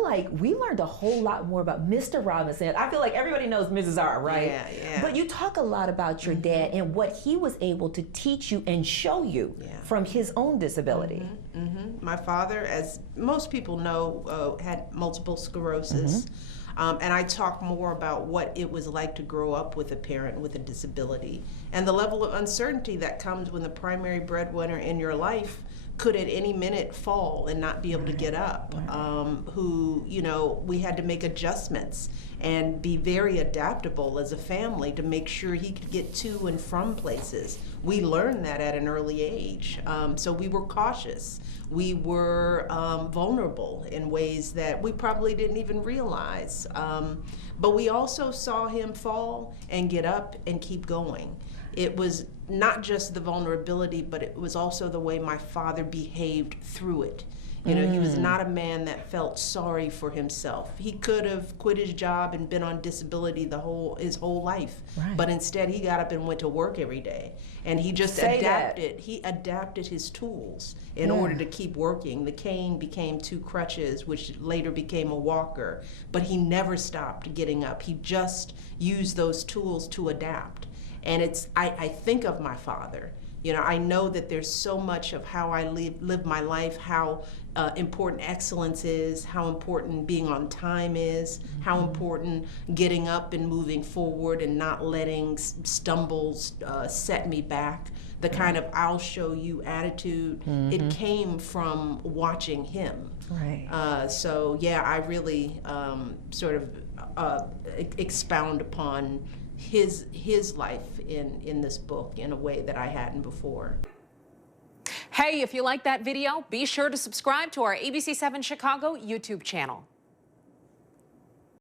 feel like we learned a whole lot more about Mr. Robinson. I feel like everybody knows Mrs. R, right? Yeah. But you talk a lot about your dad and what he was able to teach you and show you from his own disability. My father, as most people know, had multiple sclerosis. And I talk more about what it was like to grow up with a parent with a disability and the level of uncertainty that comes when the primary breadwinner in your life could at any minute fall and not be able to get up, who, you know, we had to make adjustments and be very adaptable as a family to make sure he could get to and from places. We learned that at an early age. So we were cautious. We were vulnerable in ways that we probably didn't even realize. But we also saw him fall and get up and keep going. It was not just the vulnerability, but it was also the way my father behaved through it. You know, he was not a man that felt sorry for himself. He could have quit his job and been on disability his whole life, but instead he got up and went to work every day. And he just adapted. He adapted his tools in order to keep working. The cane became 2 crutches, which later became a walker. But he never stopped getting up. He just used those tools to adapt. And I think of my father. You know, I know that there's so much of how I live my life, how important excellence is, how important being on time is, how important getting up and moving forward and not letting stumbles set me back. The kind of I'll show you attitude, it came from watching him. So yeah, I really sort of expound upon his life in this book in a way that I hadn't before. Hey, if you like that video, be sure to subscribe to our ABC7 Chicago YouTube channel.